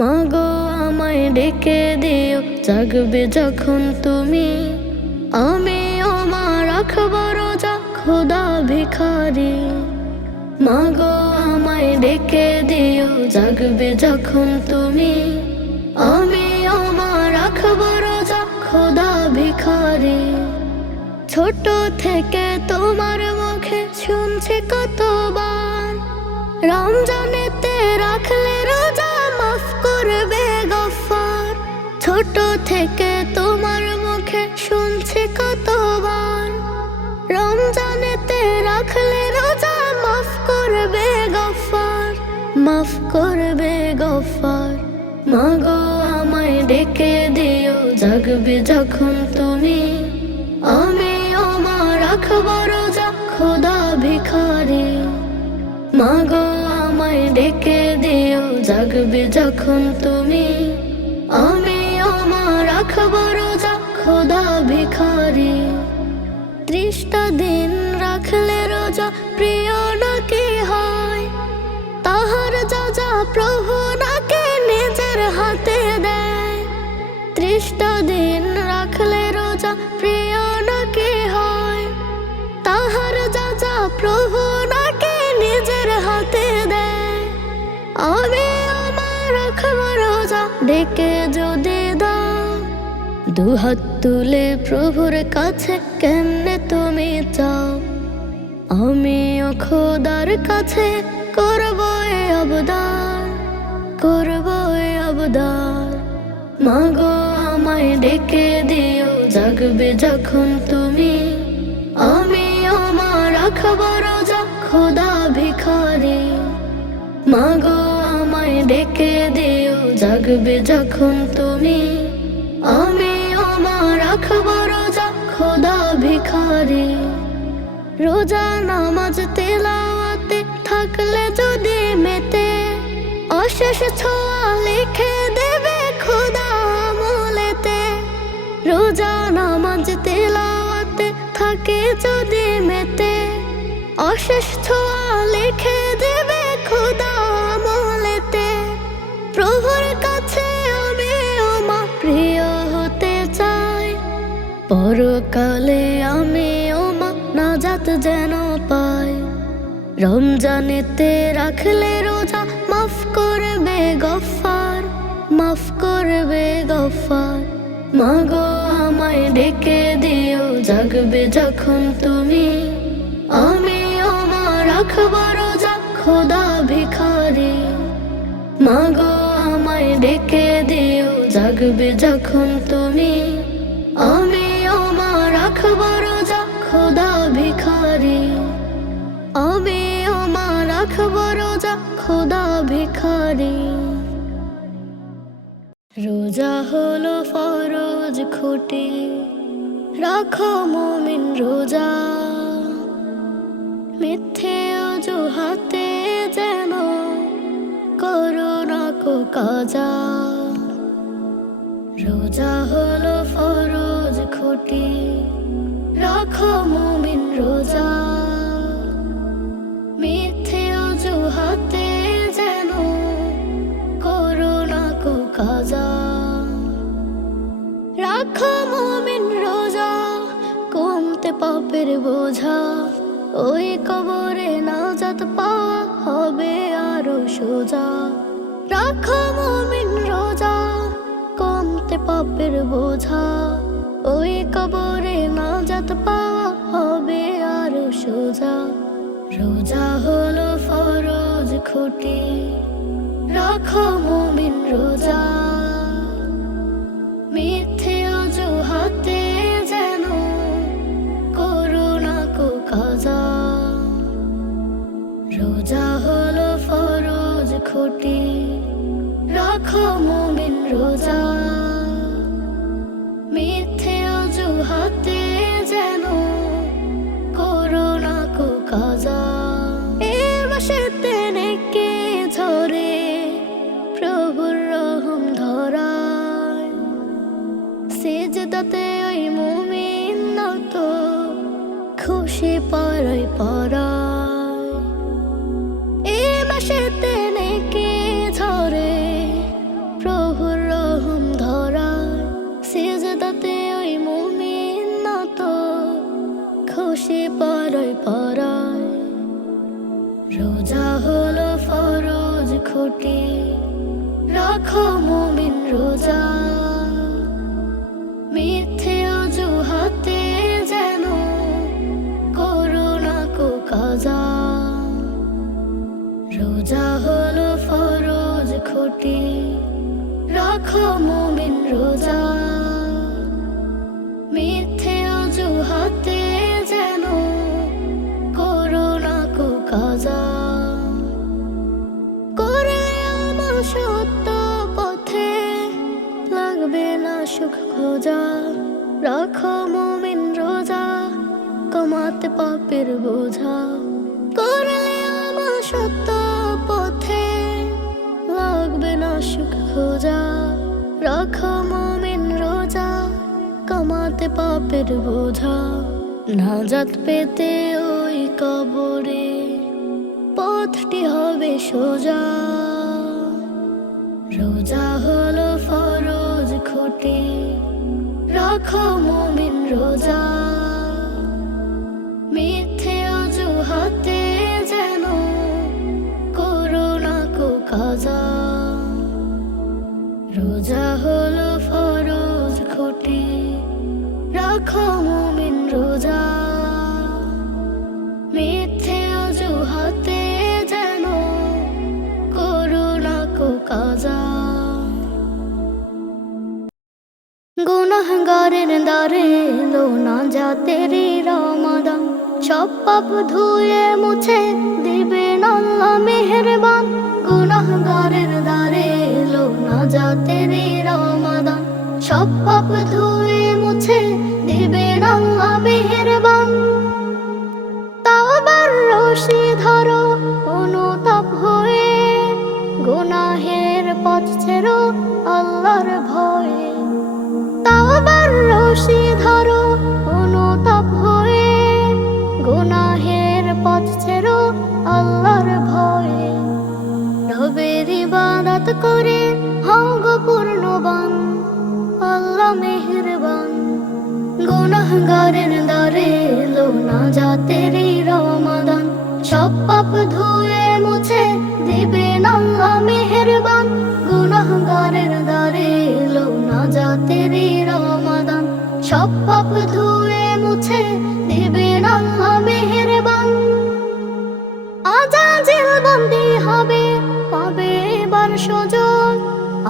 মাগো আমায় ডেকে দিও, জাগবে যখন তুমি। আমিও মা রাখবো রোজা, খোদা ভিখারি। মাগো আমায় ডেকে দিও, জাগবে যখন তুমি। আমিও মা রাখবো রোজা, খোদা ভিখারি। ছোট থেকে তোমার মুখে শুনছি কতবার, রমজানেতে রাখলে রোজা মাফ করবে গফফার। ছোট থেকে তোমার মুখে শুনছি কতবার, রমজানেতে রাখলে রোজা মাফ করবে গফফার, মাফ করবে গফফার। মাগো আমায় ডেকে দিও, জাগবে যখন তুমি। আমিও মা রাখবো রোজা, খোদা ভিখারি। মাগো আমায় ডেকে দিও, জাগবে যখন তুমি। আমিও মা রাখবো রোজা, খোদা ভিখারি। 30টা দিন রাখলে রোজা প্রিয় নাকি হয়, তাহার যা প্রভু নাকি নিজের হাতে দেয়। 30টা দিন রাখলে রোজা প্রিয় নাকি হয়, তাহার যা প্রভু নাকি নিজের হাতে দেয়। আমি আমার রাখবো রোজা, ডেকে যদি দাও, দুহাত তুলে প্রভুর কাছে কেমনে তুমি চাও। আমিও খোদার কাছে করবো এ আবদার, করবো এ আবদার। মাগো আমায় ডেকে দিও, জাগবে যখন তুমি। আমিও মা রাখবো রোজা, খোদা ভিখারি। মাগো আমায় ডেকে দিও, জাগবে যখন তুমি। আমিও মা রাখবো রোজা, খোদা ভিখারি। রোজা নামাজ তেলাওয়াতে থাকলে যদি মেতে, অশেষ ছোঁয়া লিখে দেবে খোদা আমলেতে। রোজা নামাজ তেলাওয়াতে থাকে যদি মেতে, অশেষ ছোঁয়া লিখে দেবে খোদা আমলেতে। প্রভুর কাছে আমিও মা প্রিয় হতে চাই, পরকালে আমিও মা নাজাত যেন পাই। রমজানেতে রাখলে রোজা মাফ করবে গফফার, মাফ করবে গফফার। মাগো আমায় ডেকে দিও, জাগবে যখন তুমি। আমিও মা রাখবো রোজা, খোদা ভিখারি। মাগো আমায় ডেকে দিও, জাগবে যখন তুমি। আমিও মা রাখবো রোজা, খোদা ভিখারি। আমিও মা রাখবো রোজা, খোদা ভিখারি। রোজা হলো ফরজ খুঁটি, রাখো মুমিন রোজা। মিথ্যে অজুহাতে যেন করো না কো কাজা। রোজা হলো ফরজ খুঁটি, রাখো মুমিন রোজা। মিথ্যে অজুহাতে যেন করো না কো কাজা। রাখো মুমিন রোজা, কমতে পাপের বোঝা। ওই কবরে নাজাত পাওয়া হবে আরো সোজা। রাখো মুমিন রোজা, কমতে পাপের বোঝা। ওই কবরে নাজাত পাওয়া হবে আরো সোজা। রোজা হলো ফরজ খুঁটি, রাখো মুমিন রোজা। মিথ্যে অজুহাতে যেন করো না কো কাজা। রোজা হলো ফরজ খুঁটি, রাখো মুমিন রোজা। মিথ্যে অজুহাতে যেন করো না কো কাজা। এ মাসেতে নেকি ঝরে প্রভুর রহম ধরায়, সিজদাতে ওই মুমিন নত খুশি পারায় পারায়। এ মাসেতে নেকি ঝরে ঘটি রাখো মুমিন রোজা মিথ্যে অজুহাতে যেন করো না কো কাজা রোজা হলো ফরজ খুঁটি রাখো মুমিন রোজা মিথ্যে অজুহাতে যেন করো না কো কাজা করে আমার সত্য পথে লাগবে না সুখ খোঁজা রাখো মুমিন রোজা কমাতে পাপের বোঝা করে আমার সত্য পথে লাগবে না সুখ খোঁজা রাখো মুমিন রোজা কমাতে পাপের বোঝা নাজাত পেতে ওই কবরে পথটি হবে সোজা রোজা হলো ফরজ খুঁটি রাখো মুমিন রোজা মিথ্যে অজুহাতে যেন করো না কো কাজা রোজা হলো ফরজ খুঁটি রাখো মুমিন রোজা মিথ্যে অজুহাতে যেন করো না কো কাজা গুনাহগারের দ্বারে লো না যা তেরি রমাদান সব পাপ ধুয়ে মুছে দিবেন আল্লাহ মেহেরবান গুনাহগারের দ্বারে লো না যা তেরি রমাদান সব পাপ ধুয়ে মুছে দিবেন আল্লাহ মেহেরবান তাওবার রশি ধরো অনুতাপ হয়ে গুনাহের পথ ছেড়ো আল্লাহর ভয়ে তাওবার রশি ধরো অনুতাপ হয়ে গুনাহের পথ ছেড়ো আল্লাহর ভয়ে রবের ইবাদত করে হও গো পূর্ণবান আল্লাহ মেহেরবান গুনাহগারের দ্বারে লো না যা তেরি রমাদান সব পাপ ধুয়ে মুছে দিবেন আল্লাহ মেহেরবান গুনাহগারের দ্বারে লো না যা তেরি রমাদান সব পাপ ধুয়ে মুছে দিবেন আল্লাহ মেহেরবান আজাজিল বন্দী হবে পাবে এবার সুযোগ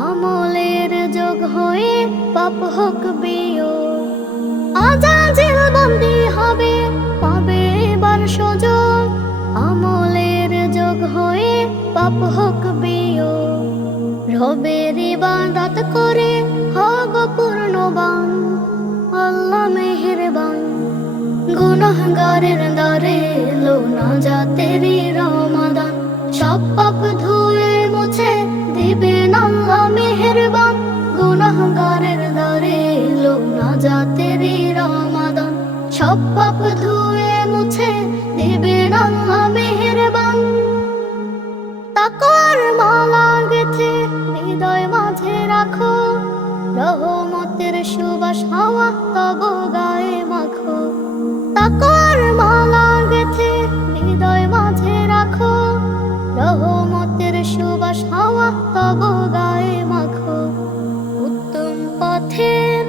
আমলের যোগ হয়ে পাপ হোক বিয়োগ আজাজিল বন্দী হবে পাবে এবার সুযোগ আমলের যোগ হয়ে পাপ হোক বিয়োগ রবের ইবাদত করে হও গো পূর্ণবান আল্লাহ মেহেরবান গুনাহগারের দ্বারে লো না যা তেরি রমাদান সব পাপ ধুয়ে মুছে দিবেন আল্লাহ মেহেরবান গুনাহগারের দ্বারে লো না যা তেরি রমাদান সব পাপ ধুয়ে মুছে দিবেন আল্লাহ মেহেরবান তাকওয়ার মালা গেথে হৃদয় মাঝে রাখো রহমতের সুবাস হাওয়া তব গায়ে মাখো তাকওয়ার মালা গেথে হৃদয় মাঝে রাখো রহমতের সুবাস হাওয়া তব গায়ে মাখো উত্তম পথের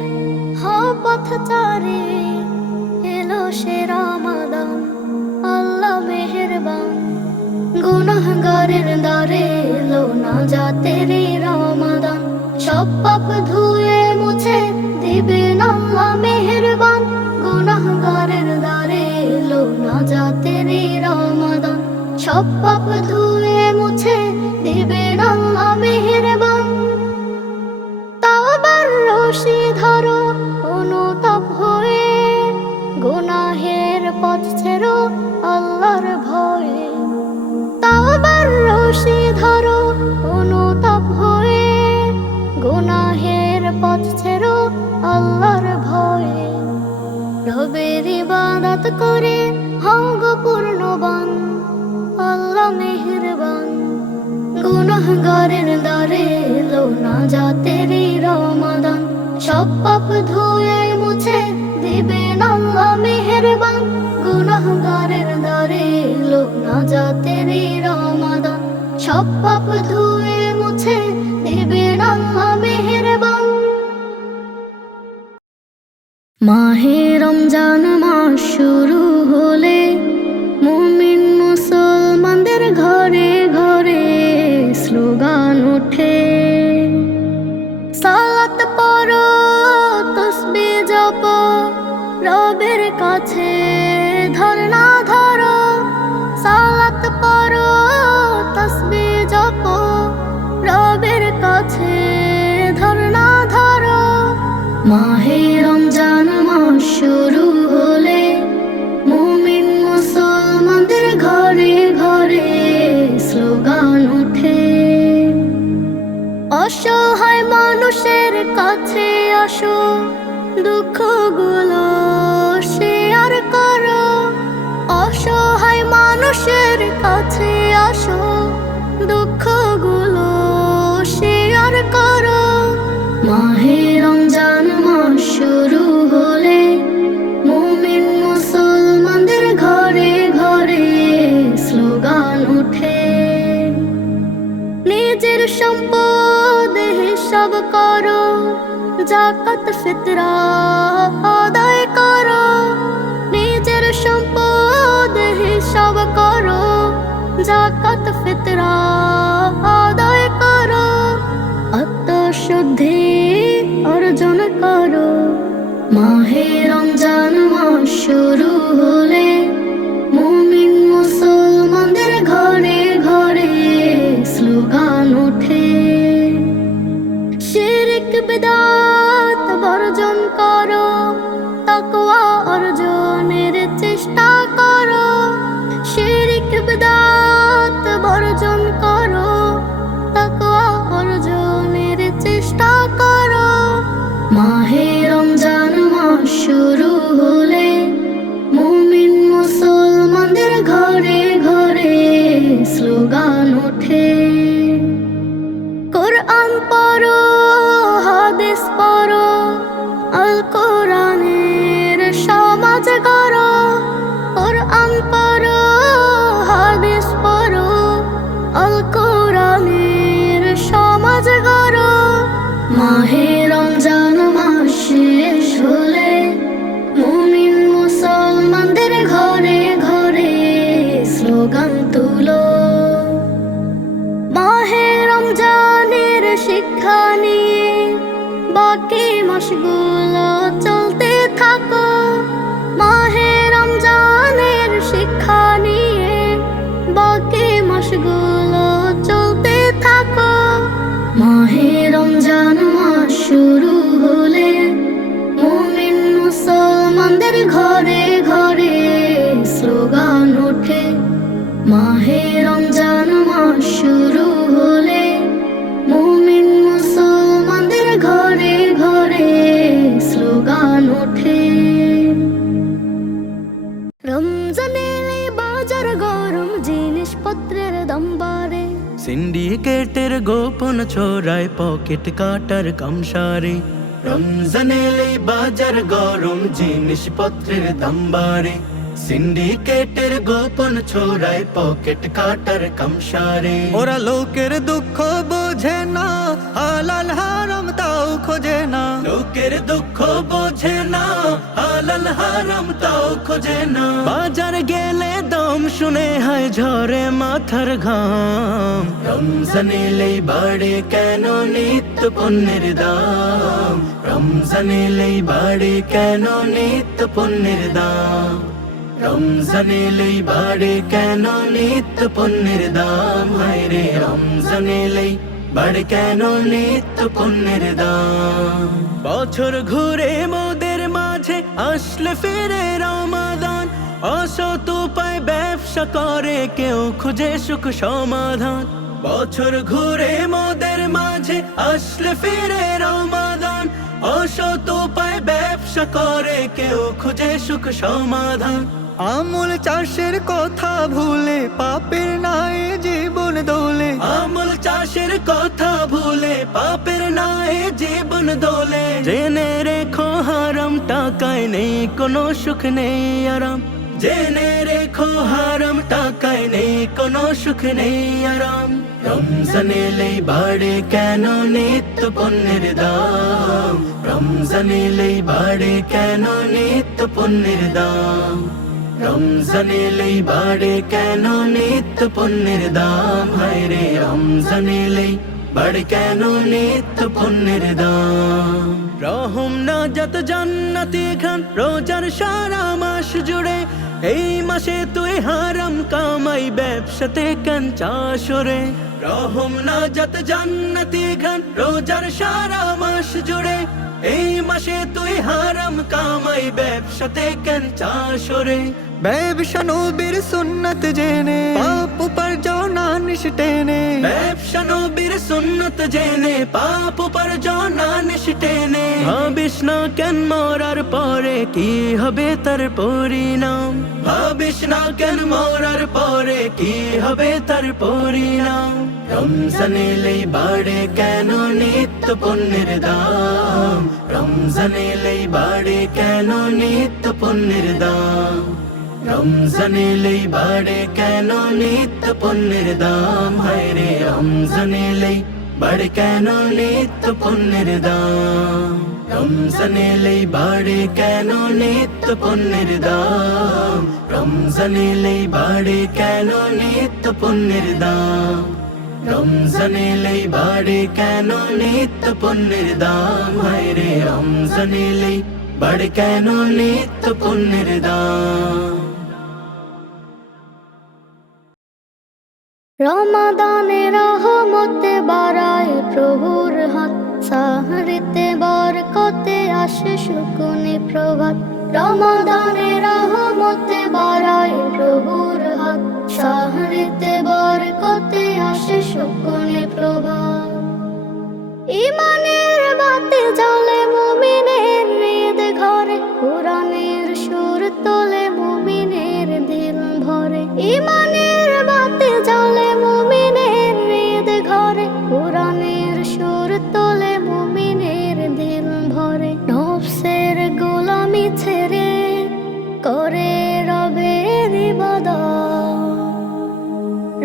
হও পথচারী এলো সে রমাদান আল্লাহ মেহেরবান গুনাহগারের দ্বারে লো না যা তেরি রমাদান সব পাপ ধুয়ে মুছে দিবেন আল্লাহ মেহেরবান গুনাহগারের দ্বারে লো না যা তেরি রমাদান সব পাপ ধুয়ে মুছে দিবেন আল্লাহ মেহেরবান তাওবার রশি ধরো অনুতাপ হয়ে গুনাহের পথ ছেড়ো আল্লাহর ভয়ে তাওবার রশি ধরো অনুতাপ হয়ে গুনাহের পথ ছেড়ো আল্লাহর ভয়ে রবের ইবাদত করে হও গো পূর্ণবান আল্লাহ মেহেরবান গুনাহগারের দ্বারে লো না যা তেরি রমাদান সব পাপ ধুয়ে মুছে দিবেন আল্লাহ মেহেরবান গুনাহগারের দ্বারে লো না যা তেরি রমাদান সব পাপ ধুয়ে মুছে দিবেন আল্লাহ মেহেরবান। মাহে রমজান মাস শুরু হলে মুমিন মুসলমানদের ঘরে ঘরে স্লোগান ওঠে, সালাত পড়ো তাসবিহ জপো রবের কাছে ধরনা ধরো। সালাত পড়ো তাসবিহ জপো রবের কাছে ধরনা ধরো। মাহে রমজান মাস শুরু হলে মুমিন মুসলমানদের ঘরে ঘরে স্লোগান ওঠে, অসহায় মানুষের কাছে আসো দুঃখগুলো শেয়ার করো। অসহায় মানুষের কাছে আসো দুঃখগুলো শেয়ার করো। মাহে রমজান মাস শুরু হলে মুমিন মুসলমানদের ঘরে ঘরে স্লোগান ওঠে, নিজের সম্পদ হিসাব করো যাকাত ফিতরা আদায় করো। নিজের সম্পদ হিসাব করো যাকাত ফিতরা আদায় করো। আত্মশুদ্ধি অর্জন করো। মাহে রমজান মাস শুরু হলে মুমিন মুসলমানদের ঘরে ঘরে স্লোগান ওঠে, শিরক বিদআত বর্জন করো তাকওয়া অর্জনের চেষ্টা করো। শিরক বিদআত বর্জন করো তাকওয়া অর্জনের চেষ্টা করো। মাহে রমজান মাস শুরু হলে মুমিন মুসলমানদের ঘরে ঘরে স্লোগান ওঠে, কোরআন পড়ো হাদিস পড়ো আল কোরআনের সমাজ গড়ো। কোরআন পড়ো হাদিস পড়ো আল কোরআনের সমাজ গড়ো। মাহে রমজান মাস শেষ হলে মুমিন মুসলমানদের ঘরে ঘরে স্লোগান তুলো, মাহে রমজানের শিক্ষা নিয়ে বাকি মাসগুলো চলতে থাকো। মাহে রমজানের শিক্ষা নিয়ে বাকি মাসগুলো চলতে থাকো। মাহে রমজান মাস শুরু হলে মুমিন মুসলমানদের ঘরে ঘরে স্লোগান ওঠে। মাহে রমজান মাস শুরু হলে মুমিন মুসলমানদের ঘরে ঘরে স্লোগান ওঠে। রমজান এলে বাজার গরম জিনিসপত্রের দাম বাড়ে, সিন্ডিকেটের গোপন ছড়ায় পকেট কাটার কামসারে। রমজান এলে বাজার গরম জিনিসপত্রের দাম বাড়ে, সিন্ডিকেটের গোপন ছড়ায় পকেট কাটার কামসারে। ওরা লোকের দুঃখ বোঝে না, হালাল হারাম তাও খোঁজে না। লোকের দুঃখ বোঝে না, হালাল হারাম তাও খোঁজে না। বাজার গেলে দাম শুনে হয় ঝরে মাথার ঘাম। রমজান এলেই বাড়ে কেন নিত্য পণ্যের দাম। রমজান এলেই বাড়ে কেন নিত্য পণ্যের দাম। রমজান এলেই বাড়ে কেন নিত্য পণ্যের দাম। হায় রে রমজান এলেই বাড়ে কেন নিত্য পণ্যের দাম। বছর ঘুরে মোদের মাঝে আসলে ফিরে রমাদান। অসৎ উপায় ব্যবসা করে কেউ খুঁজে সুখ সমাধান। বছর ঘুরে মোদের মাঝে আসলে ফিরে রমাদান। অসৎ উপায় ব্যবসা করে কেউ খুঁজে সুখ সমাধান। আমূল চাষের কথা ভুলে পাপের নাই জীবন দোলে। আমূল চাষের কথা ভুলে পাপের নাই জীবন দোলে। জেনে রেখো হারাম টাকায় নেই কোনো সুখ নেই আরাম। জেনে রেখো হারাম টাকায় নেই কোনো সুখ নেই আরাম। রমজান এলেই বাড়ে কেন নিত্য পণ্যের দাম, রমজান এলেই বাড়ে কেন নিত্য পণ্যের দাম, রমজান এলেই বাড়ে কেন নিত্য পণ্যের দাম। হায় রে রমজান এলেই বাড়ে কেন নিত্য পণ্যের দাম। রহম নাজাত জান্নাতি খান রোজার সারা মাস জুড়ে, এই মাসে তুই হারাম কামাই ব্যবসাতে কেন চাস রে। রহম নাজাত জান্নাতি খান রোজার সারা মাস জুড়ে, এই মাসে তুই হারাম কামাই ব্যবসাতে কেন চাস রে। ব্যবসা নবীর সুন্নত জেনে পাপ উপার্জন আনিস টেনে, ব্যবসা নবীর সুন্নত জেনে পাপ উপার্জন আনিস টেনে। ভাবিস না কেন মরার পরে কি হবে তার পরিণাম, ভাবিস না কেন মরার পরে কি হবে তার পরিণাম। রমজান এলেই বাড়ে কেন নিত্য পণ্যের দাম, রমজান এলেই বাড়ে কেন নিত্য পণ্যের দাম, রমজান এলেই বাড়ে কেন নিত্য পণ্যের দাম। হায় রে রমজান এলেই বাড়ে কেন নিত্য পণ্যের দাম, রমজান এলেই বাড়ে কেন নিত্য পণ্যের দাম, রমজান এলেই বাড়ে কেন নিত্য পণ্যের দাম, রমজান এলেই বাড়ে কেন নিত্য পণ্যের দাম। হায় রে রমজান এলেই বাড়ে কেন নিত্য পণ্যের দাম। রমাদানে রহমতে বাড়ায় প্রভুর হাত, সাহরিতে বরকতে আসে সুকুনে প্রভাত। রমাদানে রহমতে বাড়ায় প্রভুর হাত, সাহরিতে বরকতে আসে সুকুনে প্রভাত। ইমানের বাতি জ্বলে মুমিনের হৃদ ঘরে, কুরআনের সুর তোলে মুমিনের দিল ভরে। ইমানের বাতি জ্বলে মুমিনের হৃদ ঘরে, কুরআনের সুর তোলে মুমিনের দিল ভরে। নফসের গোলামি ছেড়ে করে রবের ইবাদত,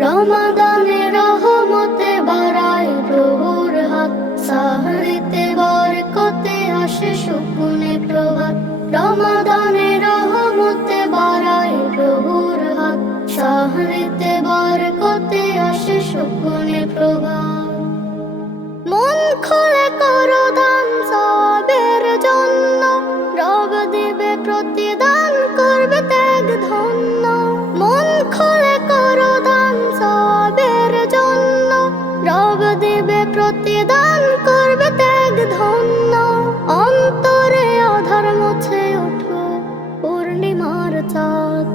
রমাদানে রহমতে বাড়ায় প্রভুর হাত, সাহরিতে বরকতে আসে সুকুনে প্রভাত। রমাদানে রহমতে বাড়ায় প্রভুর হাত, সাহরিতে বরকতে আসে সুকুনে প্রভাত। মন খুলে করো দান সবের জন্য, রব দিবে প্রতিদান করবে ত্যাগ ধন্য। মন খুলে করো দান সবের জন্য, রব দিবে প্রতিদান করবে ত্যাগ ধন্য। অন্তরে আধার মুছে ওঠো পূর্ণিমার চাঁদ,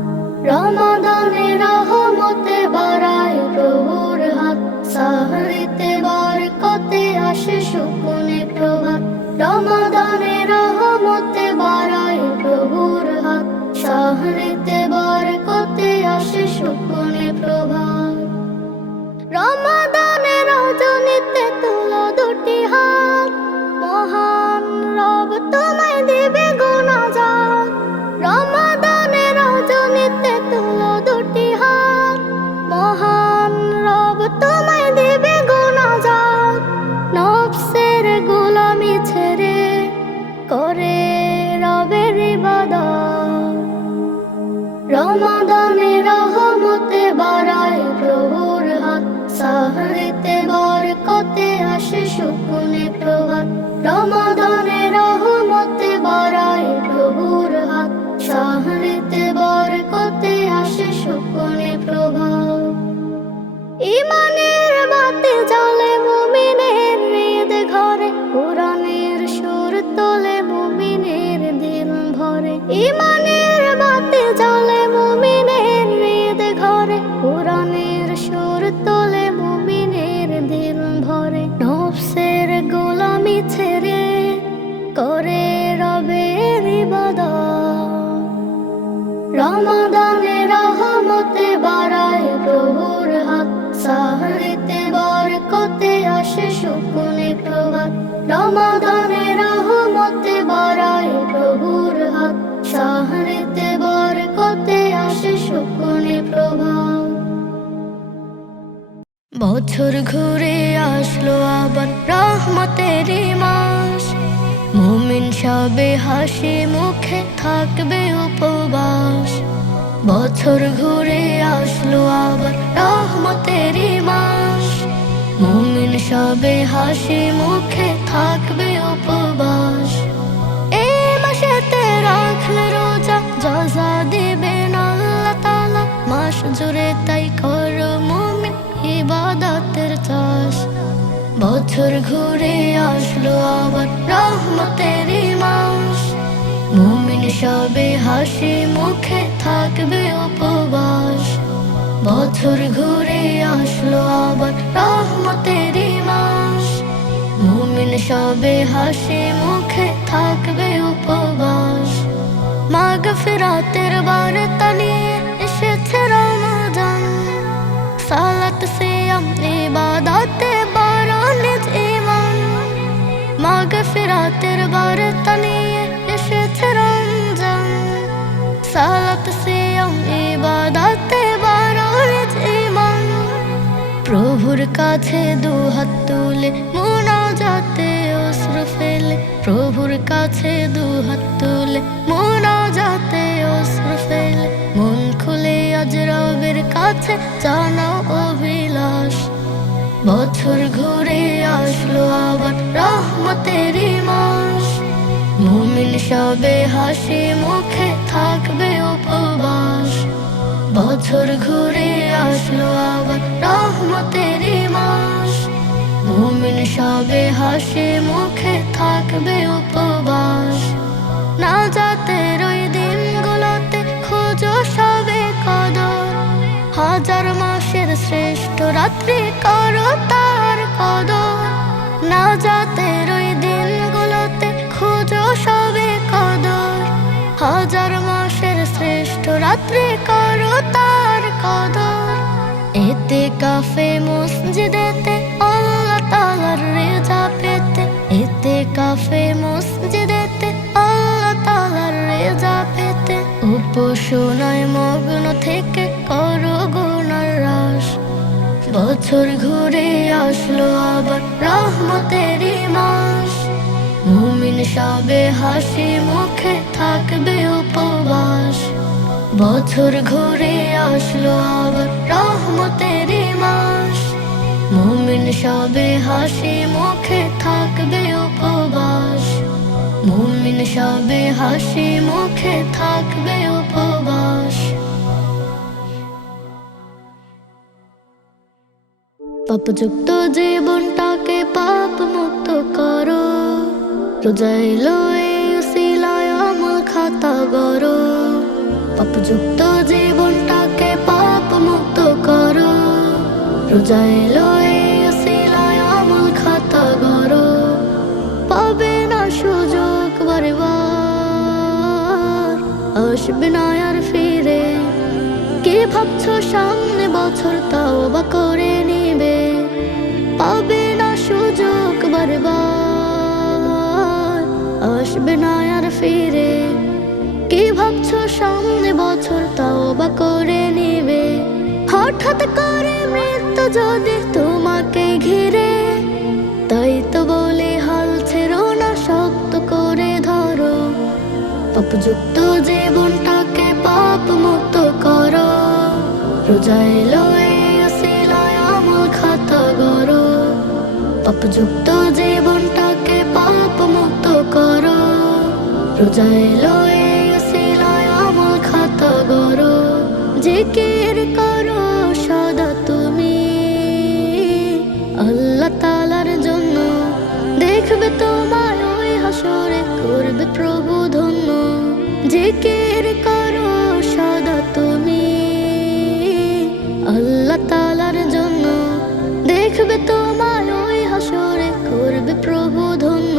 রমাদানে রহমতে বাড়ায় প্রভুর হাত, সাহরিতে বরকতে আসে সুকুনে প্রভাত। রমাদানে রহমতে বাড়ায় প্রভুর হাত, সাহরিতে বরকতে আসে সুকুনে প্রভাত। রমাদানে রজনীতে তুলো দুটি হাত, মহান রব তোমায় দিবে গুনাহগার। রমাদানে রজনীতে তুলো দুটি হাত, মহান রব তোমায় দিবে গুনাহগার। নফসের গোলামি ছেড়ে করে রবের ইবাদত, রমাদানে রহমতে বাড়ায় প্রভুর হাত, সাহরিতে বরকতে আসে সুকুনে প্রভাত। রমাদানে রহমতে বাড়ায় প্রভুর হাত, সাহরিতে বরকতে আসে সুকুনে প্রভাত। ইমানের বাতি জ্বলে মুমিনের হৃদ ঘরে, কুরআনের সুর তোলে মুমিনের দিল ভরে। ইমানের বাতি জ্বলে মুমিনের হৃদ ঘরে, কুরআনের সুর তোলে মুমিনের দিল ভরে। নফসের গোলামি ছেড়ে করে রবের ইবাদত, রমাদানে রহমতে বাড়ায় প্রভুর হাত, সাহরিতে বরকতে আসে সুকুনে প্রভাত। রমাদানে রহমতে বাড়ায় প্রভুর হাত, সাহরিতে বরকতে বছর ঘুরে আসলো আবার রহমতেরই মাস, মুমিন সবে হাসি মুখে থাকবে উপবাস। বছর ঘুরে আসলো আবার রহমতেরই মাস, মুমিন সবে হাসি মুখে থাকবে উপবাস। এই মাসেতে রাখলে রোজা যাজা দিবেন আল্লাহ তাআলা, মাস জুড়ে তাই করো মুমিন ইবাদতের চাষ। বছর ঘুরে আসলো আবার রহমতেরই মাস, মুমিন সবে হাসি মুখে থাকবে উপবাস। বছর ঘুরে আসলো আবার রহমতেরই মাস, মুমিন সবে হাসি মুখে থাকবে উপবাস। মাগফিরাতের বার্তা নিয়ে এসেছে রমাদান, সালাত সিয়াম ইবাদতে বাড়ালে ঈমান। মাগফিরাতের বার্তা নিয়ে এসেছে রমজান, সালাত সিয়াম ইবাদতে বাড়ালে ঈমান। প্রভুর কাছে দুহাত তুলে মুনাজাতে অশ্রু ফেলে, প্রভুর কাছে দুহাত তুলে মুনাজাতে অশ্রু ফেলে। মন খুলে আজ রবের কাছে জানাও অভিলাষ। বছর ঘুরে আসলো আবার রহমতেরই মাস, মুমিন সবে হাসি মুখে থাকবে উপবাস। বছর ঘুরে আসলো আবার রহমতেরই মাস, মুমিন সবে হাসি মুখে থাকবে উপবাস। না যাতের ওই দিনগুলোতে খোঁজো সবে কদর, হাজার মাসের শ্রেষ্ঠ রাত্রি করো তার কদর। না যাতের ওই দিনগুলোতে খোঁজো সবে কদর, হাজার মাসের শ্রেষ্ঠ রাত্রি করো তার কদর। এতে কাফে মসজিদেতে আল্লাহ তাআলার রেজা পেতে, এতে কাফে মসজিদেতে আল্লাহ তাআলার রেজা পেতে। উপাসনায় মগ্ন থেকে করো গুনার হ্রাস। বছর ঘুরে আসলো আবার রহমতেরই মাস, মুমিন সবে হাসি মুখে থাকবে উপবাস। বছর ঘুরে আসলো আবার রহমতেরই মাস, মুমিন সবে হাসি মুখে থাকবে উপবাস। মুমিন সবে হাসি মুখে থাকবে উপবাস। পাপযুক্ত জীবনটাকে পাপ মুক্ত করো, রোজা এলো এই উসিলায় আমল খাতা গড়ো। পাপযুক্ত জীবনটাকে পাপ মুক্ত করো, রোজা এলো এই উসিলায় আমল খাতা গড়ো। পাবে না সুযোগ বারবার, আসবে না আর ফিরে। কি ভাবছো সামনে বছর তাওবা করে নিবে, পাবে না সুযোগ বারবার, আসবে না আর ফিরে। কি ভাবছো সামনে বছর তাওবা করে নিবে। হঠাৎ করে মৃত্যু যদি তোমাকে ঘিরে, তাই তো বলে হাল ছেড়ো না, শক্ত করে ধরো। পাপযুক্ত জীবনটাকে পাপ মুক্ত করো, রোজা এলো এই উসিলায় আমল খাতা গড়ো। পাপযুক্ত জীবনটাকে পাপ মুক্ত করো, রোজা এলো এই উসিলায় আমল খাতা গড়ো। জিকির করো সদা তুমি আল্লাহ তাআলার জন্য, দেখবে তোমায় ওই হাসরে করবে প্রভু ধন্য। জিকির করো সদা তুমি আল্লাহ তাআলার জন্য, দেখবে তোমায় ওই হাসরে করবে প্রভু ধন্য।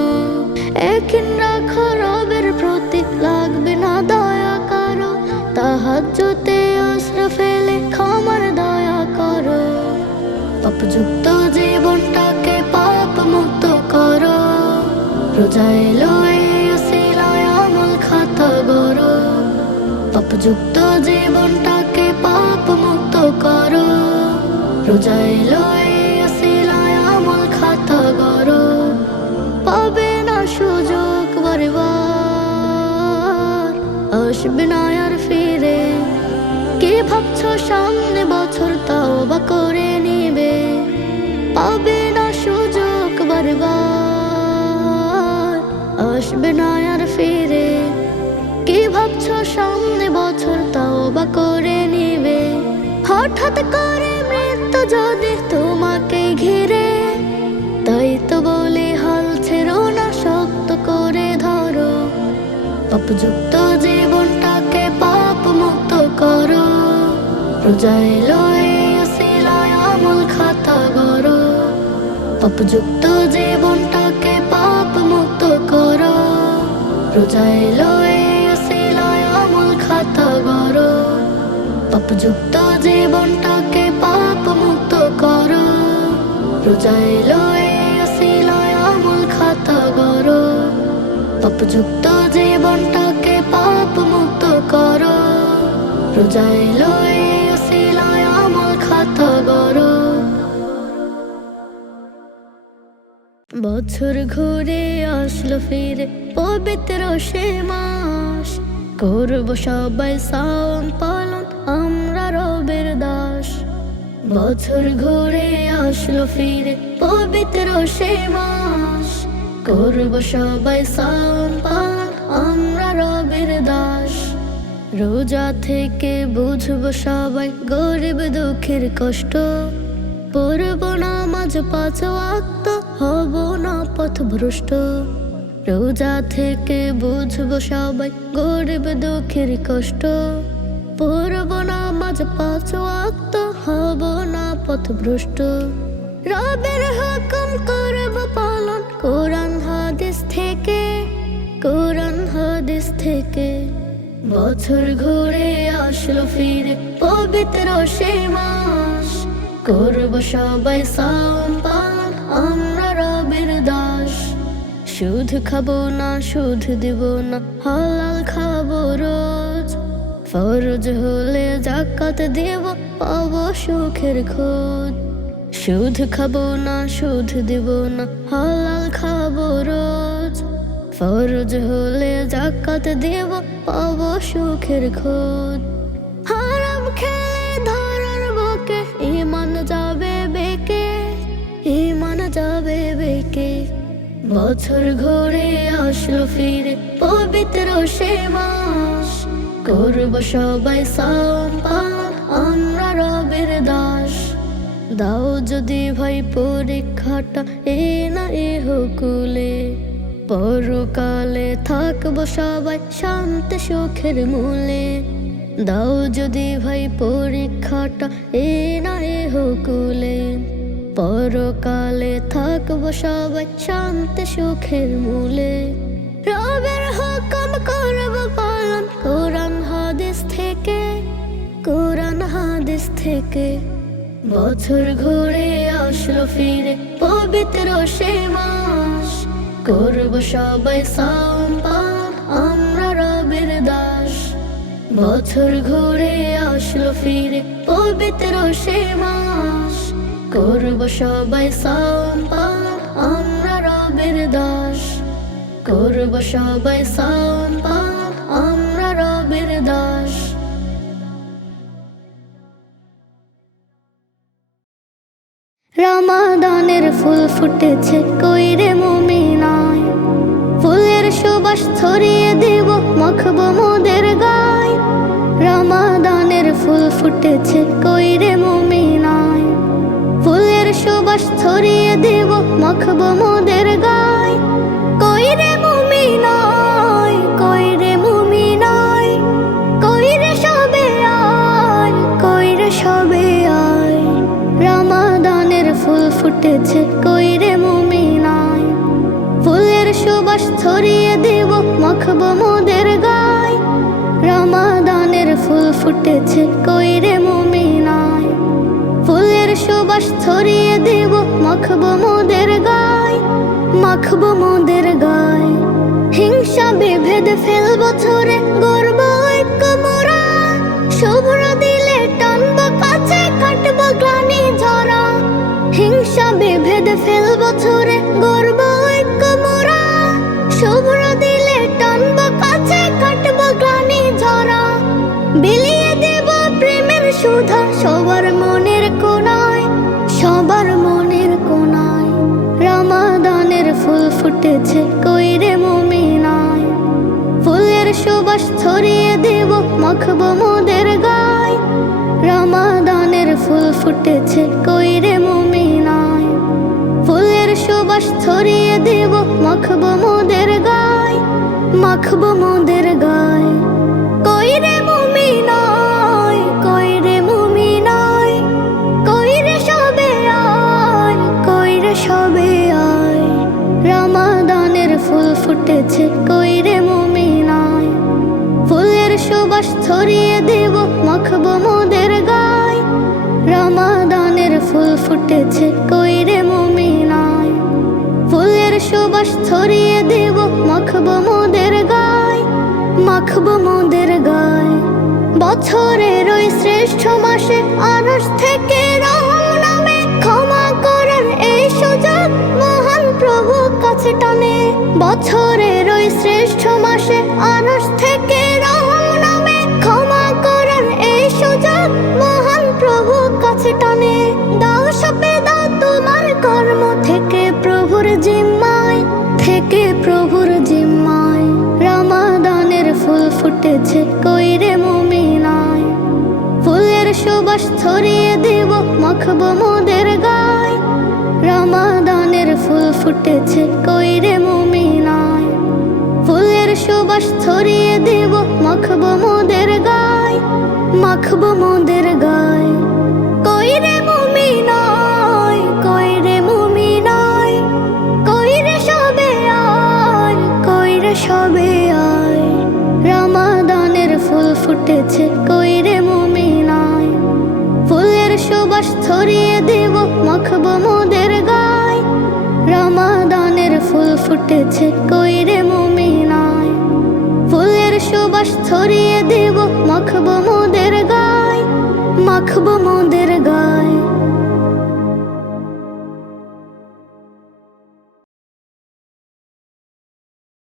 একদিন রাখো রবের প্রতি, লাগবে না দয়া করো, তাহাজ্জুদে অশ্রু ফেলে ক্ষমার দয়া করো। পাপযুক্ত জীবনটাকে পাপ মুক্ত করো, রোজা এলো এই উসিলায় আমল খাতা গড়ো। পাপযুক্ত জীবনটাকে পাপ মুক্ত করো, রোজা এলো এই আসবে না আর ফিরে। কি ভাবছো সামনে বছর তওবা করে নিবে, পাবে না সুযোগ বারবার, আসবে না আর ফিরে। কি ভাবছো সামনে বছর তওবা করে নিবে, হঠাৎ করে মৃত্যু যদি তোমাকে ঘিরে। তাই তো বলে হাল ছেড়ো না, শক্ত করে ধরো, পাপযুক্ত জীবনটাকে পাপ মুক্ত করো। রোজা এলো এই উসিলায় আমল খাতা গড়ো, পাপযুক্ত জীবনটাকে পাপ মুক্ত করো। রোজা এলো এই উসিলায় আমল খাতা গড়ো, পাপযুক্ত জীবনটাকে পাপ মুক্ত করো। রোজা এলো এই উসিলায় আমল খাতা গড়ো, পাপযুক্ত জীবনটাকে পাপ মুক্ত করো। রোজা এলো এই উসিলায় আমল খাতা গড়ো। বছর ঘুরে আসলো ফিরে পবিত্র সে মাস, করব সবাই সাওম পালন আমরা রবের দাস। বছর ঘুরে আসলো ফিরে পবিত্র সে মাস, করব সবাই সাওম পালন আমরা রবের দাস। রোজা থেকে বুঝবো সবাই গরিব দুঃখের কষ্ট, পড়ব নামাজ 5 ওয়াক্ত, হব না পথভ্রষ্ট। রোজা থেকে বুঝবো সবাই গরিব দুঃখের কষ্ট, পড়ব নামাজ 5 ওয়াক্ত, হব না পথভ্রষ্ট। রবের হুকুম করব পালন কোরআন হাদিস থেকে, কোরআন হাদিস থেকে। বছর ঘুরে আসলো ফিরে পবিত্র সে মাস, করব সবাই সাওম পালন আমরা রবের দাস। সুদ খাবো না, সুদ দিব না, হালাল খাবো রোজ। ফরজ হলে যাকাত দেব, পাবো সুখের খোঁজ। সুদ খাবো না, সুদ দিব না, হালাল খাবো রোজ। ফরজ হলে যাকাত দেব, পাবো সুখের খোঁজ। হারাম খেলে ধরার বুকে ঈমান যাবে বেকে, ঈমান যাবে বেকে। বছর ঘুরে আসলো ফিরে পবিত্র সে মাস, করব সবাই সাওম পালন আমরা রবের দাস। দাও যদি ভাই পরীক্ষাটা এ না ইহকুলে, পরকালে থাকবো সবাই শান্তি সুখের মূলে। দাও যদি ভাই পরীক্ষাটা এ না ইহকুলে, পরকালে থাকবো সবাই শান্তি সুখের মূলে। রবের হুকুম করব পালন কোরআন হাদিস থেকে, কোরআন হাদিস থেকে। বছর ঘুরে আসলো ফিরে পবিত্র সে মাস, করব সবাই সাওম পালন আমরা রবের দাস। বছর ঘুরে আসলো ফিরে পবিত্র সে মাস, করব সবাই সাওম পালন আমরা রবের দাস। করব সবাই সাওম পালন আমরা রবের দাস। রমাদানের ফুল ফুটেছে কইরে মুমিনায়, ফুলের সুবাস ছড়িয়ে দেব মাখবো মোদের গায়। রমাদানের ফুল ফুটেছে কইরে মুমিনায়, ফুলের সুবাস ছড়িয়ে দেব মাখবো মোদের গায়। কইরে মুমিনায়, কইরে মুমিনায়, কইরে সবে আয়, কইরে সবে আয়। রমাদানের ফুল ফুটেছে কইরে মুমিনায়, ফুলের সুবাস ছড়িয়ে দেব মাখবো মোদের গায়। রমাদানের ফুল ফুটেছে কইরে মুমিনায়, ফুলের সুবাস ছড়িয়ে দেব মাখবো মোদের গায়, মাখবো মোদের গায়। হিংসা বিভেদ ফেলবো ছুঁড়ে গর্ব ঐক্য মোরা, শুভ্র দিলে টানবো কাছে কাটবো গ্লানি ঝরা। হিংসা বিভেদ ফেলবো ছুঁড়ে গর্ব ঐক্য মোরা, শুভ্র দিলে টানবো কাছে কাটবো গ্লানি ফুটেছে কইরে মুমিনায় ফুলের সুবাস ছড়িয়ে দেব মাখবো মোদের গায় রমাদানের ফুল ফুটেছে কইরে মুমিনায় ফুলের সুবাস ছড়িয়ে দেব মাখবো মোদের গায় মাখবো মোদের গায় কইরে মুমিনায় কইরে মুমিনায় কইরে সবে আয় কইরে সবে আয় রমাদানের ফুল ফুটেছে কইরে মুমিনায় ফুলের সুবাস ছড়িয়ে দেব মাখবো মোদের গায় রমাদানের ফুল ফুটেছে কইরে মুমিনায় ফুলের সুবাস ছড়িয়ে দেব মাখবো মোদের গায় মাখবো মোদের গায় বছরের ওই শ্রেষ্ঠ মাসে আরশ থেকে রহম নামে ক্ষমা করার এই সুযোগ মহান প্রভু কাছে টানে বছরের ওই শ্রেষ্ঠ মাসে আরশ থেকে রহম নামে ক্ষমা করার এই সুযোগ মহান প্রভু কাছে টানে দাও সপে দাও তোমার কর্ম থেকে প্রভুর জিম্মায় থেকে প্রভুর জিম্মায় রমাদানের ফুল ফুটেছে কইরে মুমিনায় ফুলের সুবাস ছড়িয়ে দেব মাখবো মোদের গায় রমাদানের ফুল ফুটেছে কইরে মুমিনায় ফুলের সুবাস ছড়িয়ে দেব মাখবো মোদের গায় মাখবো মোদের গায় কইরে মুমিনায় কইরে মুমিনায় কইরে সবে আয় কইরে সবে আয় রমাদানের ফুল ফুটেছে কইরে মুমিনায় ফুলের সুবাস ছড়িয়ে দেব মাখবো মোদের গায় রমাদানের ফুল ফুটেছে কইরে মুমিনায় ফুলের সুবাস ছড়িয়ে দেব মাখবো মোদের গায় মাখবো মোদের গায়